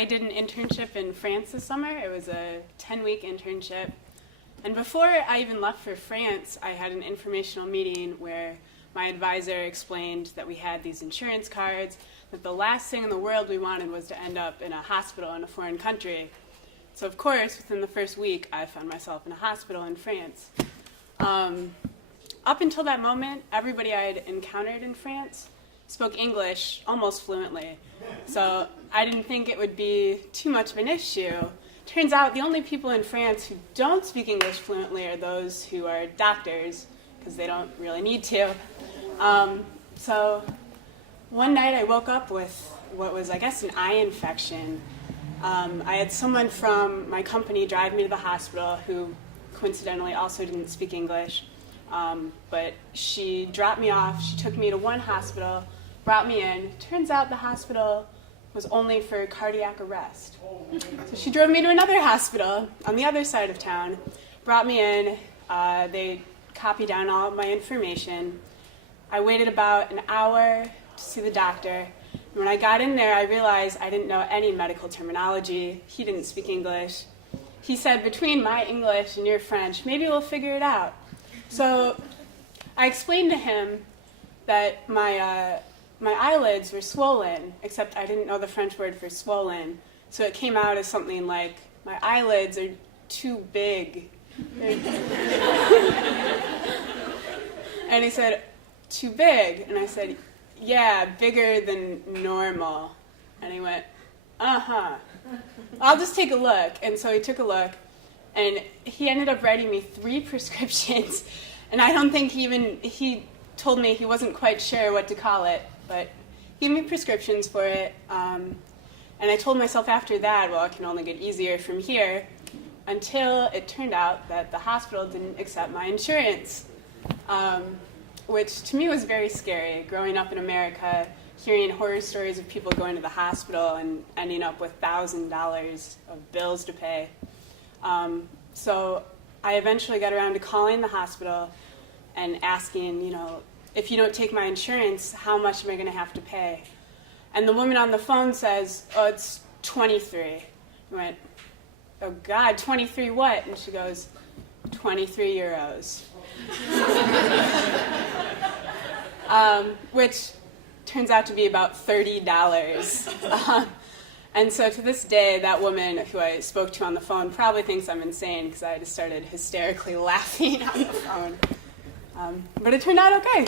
I did an internship in France this summer. It was a 10-week internship. And before I even left for France, I had an informational meeting where my advisor explained that we had these insurance cards, that the last thing in the world we wanted was to end up in a hospital in a foreign country. So of course, within the first week, I found myself in a hospital in France. Up until that moment, everybody I had encountered in France spoke English almost fluently. So I didn't think it would be too much of an issue. Turns out the only people in France who don't speak English fluently are those who are doctors, because they don't really need to. So one night I woke up with what was, I guess, an eye infection. I had someone from my company drive me to the hospital who coincidentally also didn't speak English. But she dropped me off, she took me to one hospital, brought me in. Turns out the hospital was only for cardiac arrest. So she drove me to another hospital on the other side of town, brought me in, they copied down all of my information. I waited about an hour to see the doctor. And when I got in there, I realized I didn't know any medical terminology. He didn't speak English. He said, between my English and your French, maybe we'll figure it out. So I explained to him that my eyelids were swollen, except I didn't know the French word for swollen. So it came out as something like, my eyelids are too big. And he said, too big? And I said, yeah, bigger than normal. And he went, uh-huh. I'll just take a look. And so he took a look, and he ended up writing me 3 prescriptions. And I don't think he told me he wasn't quite sure what to call it, but he gave me prescriptions for it. And I told myself after that, well, it can only get easier from here, until it turned out that the hospital didn't accept my insurance, which to me was very scary. Growing up in America, hearing horror stories of people going to the hospital and ending up with $1,000 of bills to pay. So I eventually got around to calling the hospital and asking, if you don't take my insurance, how much am I going to have to pay? And the woman on the phone says, oh, it's 23. I went, oh God, 23 what? And she goes, 23 euros. Which turns out to be about $30. And so to this day, that woman who I spoke to on the phone probably thinks I'm insane because I just started hysterically laughing on the phone. But it turned out okay.